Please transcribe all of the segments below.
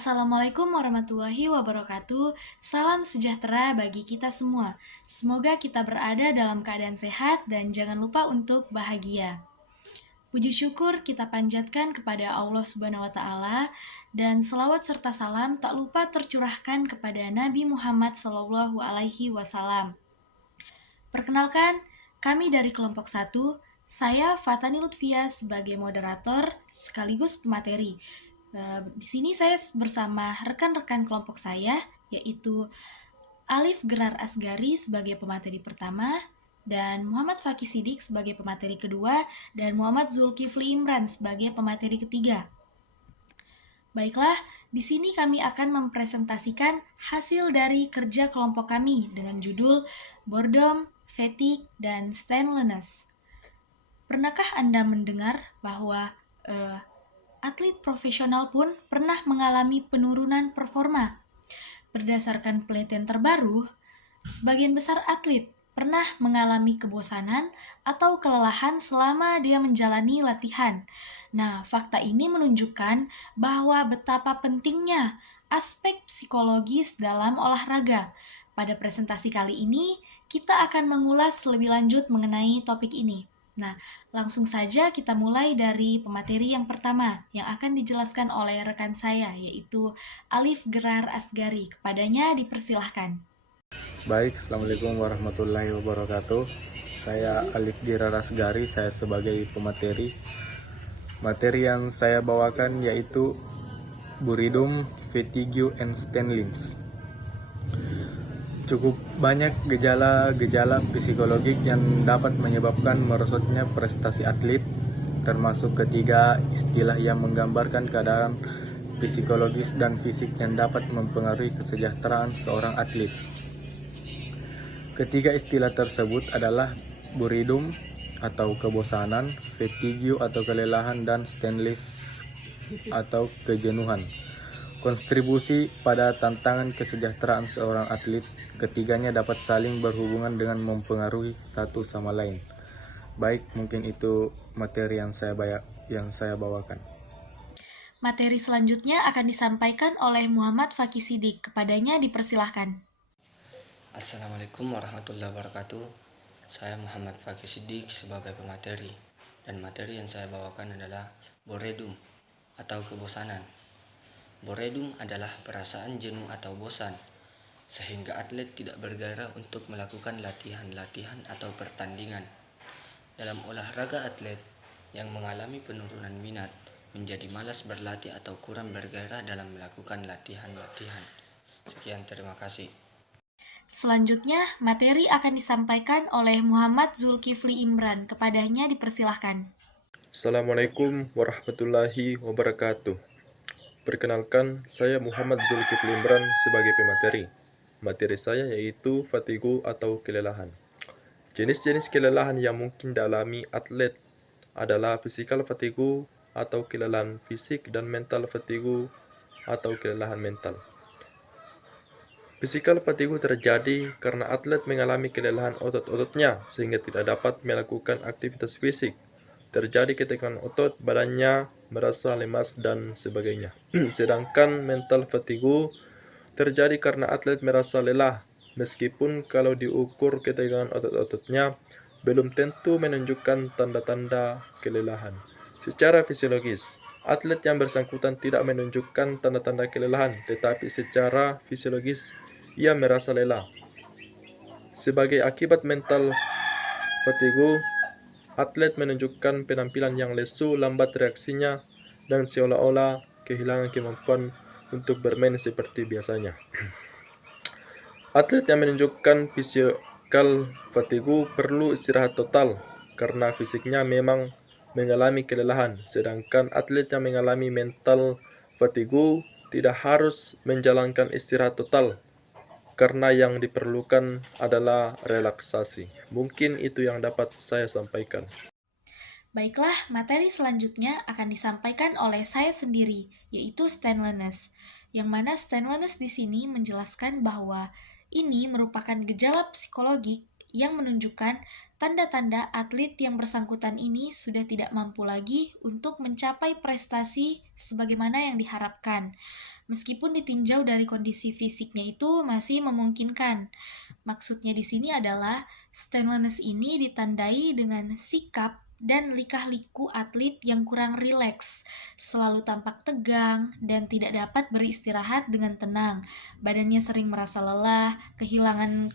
Assalamualaikum warahmatullahi wabarakatuh. Salam sejahtera bagi kita semua. Semoga kita berada dalam keadaan sehat dan jangan lupa untuk bahagia. Puji syukur kita panjatkan kepada Allah Subhanahu wa taala dan selawat serta salam tak lupa tercurahkan kepada Nabi Muhammad sallallahu alaihi wasallam. Perkenalkan, kami dari kelompok 1, saya Fatani Lutfia sebagai moderator sekaligus pemateri. Di sini saya bersama rekan-rekan kelompok saya, yaitu Alif Gerar Asgari sebagai pemateri pertama, dan Muhammad Fakih Sidik sebagai pemateri kedua, dan Muhammad Zulkifli Imran sebagai pemateri ketiga. Baiklah, di sini kami akan mempresentasikan hasil dari kerja kelompok kami dengan judul Boredom, Fatigue, dan Stainlessness. Pernahkah Anda mendengar bahwa atlet profesional pun pernah mengalami penurunan performa? Berdasarkan penelitian terbaru, sebagian besar atlet pernah mengalami kebosanan atau kelelahan selama dia menjalani latihan. Nah, fakta ini menunjukkan bahwa betapa pentingnya aspek psikologis dalam olahraga. Pada presentasi kali ini, kita akan mengulas lebih lanjut mengenai topik ini. Nah, langsung saja kita mulai dari pemateri yang pertama yang akan dijelaskan oleh rekan saya, yaitu Alif Gerar Asgari. Kepadanya dipersilahkan. Baik, Assalamualaikum warahmatullahi wabarakatuh. Saya Alif Gerar Asgari, saya sebagai pemateri. Materi yang saya bawakan yaitu Boredom, Fatigue, and Stainless. Cukup banyak gejala-gejala psikologik yang dapat menyebabkan merosotnya prestasi atlet, termasuk ketiga istilah yang menggambarkan keadaan psikologis dan fisik yang dapat mempengaruhi kesejahteraan seorang atlet. Ketiga istilah tersebut adalah boredom atau kebosanan, fatigue atau kelelahan, dan stainless atau kejenuhan. Kontribusi pada tantangan kesejahteraan seorang atlet, ketiganya dapat saling berhubungan dengan mempengaruhi satu sama lain. Baik, mungkin itu materi yang saya bawakan. Materi selanjutnya akan disampaikan oleh Muhammad Fakih Sidik. Kepadanya dipersilahkan. Assalamualaikum warahmatullahi wabarakatuh. Saya Muhammad Fakih Sidik sebagai pemateri, dan materi yang saya bawakan adalah boredom atau kebosanan. Boredom adalah perasaan jenuh atau bosan, sehingga atlet tidak bergairah untuk melakukan latihan-latihan atau pertandingan. Dalam olahraga, atlet yang mengalami penurunan minat menjadi malas berlatih atau kurang bergairah dalam melakukan latihan-latihan. Sekian, terima kasih. Selanjutnya, materi akan disampaikan oleh Muhammad Zulkifli Imran. Kepadanya dipersilahkan. Assalamualaikum warahmatullahi wabarakatuh. Perkenalkan, saya Muhammad Zulkifli Imran sebagai pemateri. Materi saya yaitu fatigue atau kelelahan. Jenis-jenis kelelahan yang mungkin dialami atlet adalah physical fatigue atau kelelahan fisik dan mental fatigue atau kelelahan mental. Physical fatigue terjadi karena atlet mengalami kelelahan otot-ototnya sehingga tidak dapat melakukan aktivitas fisik. Terjadi ketegangan otot, badannya merasa lemas dan sebagainya. Sedangkan mental fatigue terjadi karena atlet merasa lelah, meskipun kalau diukur ketegangan otot-ototnya belum tentu menunjukkan tanda-tanda kelelahan. Secara fisiologis, atlet yang bersangkutan tidak menunjukkan tanda-tanda kelelahan, tetapi secara fisiologis ia merasa lelah. Sebagai akibat mental fatigue, atlet menunjukkan penampilan yang lesu, lambat reaksinya, dan seolah-olah kehilangan kemampuan untuk bermain seperti biasanya. Atlet yang menunjukkan physical fatigue perlu istirahat total karena fisiknya memang mengalami kelelahan, sedangkan atlet yang mengalami mental fatigue tidak harus menjalankan istirahat total karena yang diperlukan adalah relaksasi. Mungkin itu yang dapat saya sampaikan. Baiklah, materi selanjutnya akan disampaikan oleh saya sendiri, yaitu stainlessness. Yang mana stainlessness di sini menjelaskan bahwa ini merupakan gejala psikologik yang menunjukkan tanda-tanda atlet yang bersangkutan ini sudah tidak mampu lagi untuk mencapai prestasi sebagaimana yang diharapkan. Meskipun ditinjau dari kondisi fisiknya itu masih memungkinkan. Maksudnya di sini adalah stainlessness ini ditandai dengan sikap dan likah-liku atlet yang kurang rileks, selalu tampak tegang dan tidak dapat beristirahat dengan tenang. Badannya sering merasa lelah, kehilangan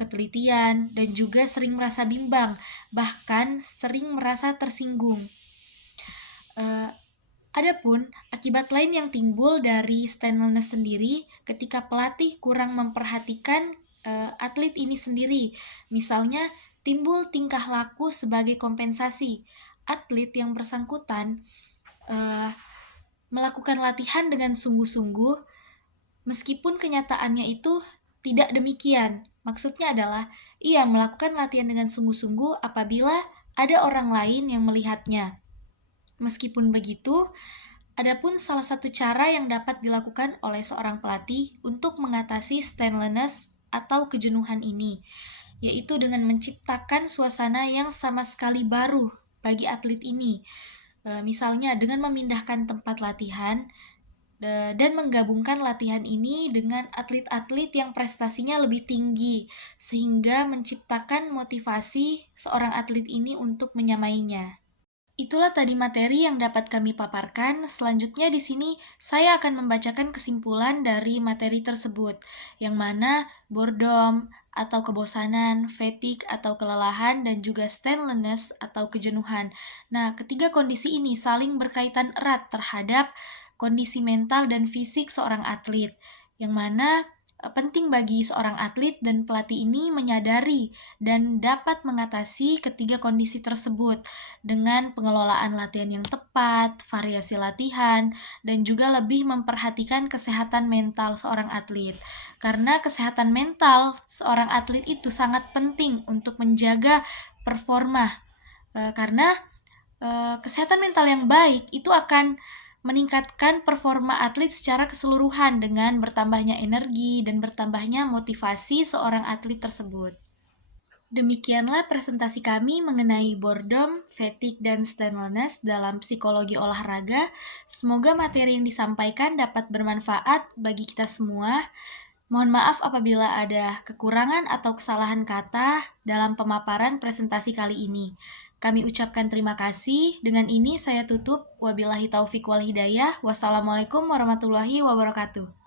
ketelitian, dan juga sering merasa bimbang, bahkan sering merasa tersinggung. Adapun akibat lain yang timbul dari stainlessness sendiri ketika pelatih kurang memperhatikan atlet ini sendiri. Misalnya timbul tingkah laku sebagai kompensasi. Atlet yang bersangkutan melakukan latihan dengan sungguh-sungguh meskipun kenyataannya itu tidak demikian. Maksudnya adalah ia melakukan latihan dengan sungguh-sungguh apabila ada orang lain yang melihatnya. Meskipun begitu, adapun salah satu cara yang dapat dilakukan oleh seorang pelatih untuk mengatasi stainlessness atau kejenuhan ini, yaitu dengan menciptakan suasana yang sama sekali baru bagi atlet ini. Misalnya dengan memindahkan tempat latihan dan menggabungkan latihan ini dengan atlet-atlet yang prestasinya lebih tinggi, sehingga menciptakan motivasi seorang atlet ini untuk menyamainya. Itulah tadi materi yang dapat kami paparkan. Selanjutnya di sini saya akan membacakan kesimpulan dari materi tersebut, yang mana boredom atau kebosanan, fatigue atau kelelahan, dan juga stainlessness atau kejenuhan. Nah, ketiga kondisi ini saling berkaitan erat terhadap kondisi mental dan fisik seorang atlet, yang mana penting bagi seorang atlet dan pelatih ini menyadari dan dapat mengatasi ketiga kondisi tersebut dengan pengelolaan latihan yang tepat, variasi latihan, dan juga lebih memperhatikan kesehatan mental seorang atlet. Karena kesehatan mental seorang atlet itu sangat penting untuk menjaga performa. Karena kesehatan mental yang baik itu akan meningkatkan performa atlet secara keseluruhan dengan bertambahnya energi dan bertambahnya motivasi seorang atlet tersebut. Demikianlah presentasi kami mengenai boredom, fatigue, dan stainlessness dalam psikologi olahraga. Semoga materi yang disampaikan dapat bermanfaat bagi kita semua. Mohon maaf apabila ada kekurangan atau kesalahan kata dalam pemaparan presentasi kali ini. Kami ucapkan terima kasih. Dengan ini saya tutup. Wabillahi taufiq wal hidayah. Wassalamualaikum warahmatullahi wabarakatuh.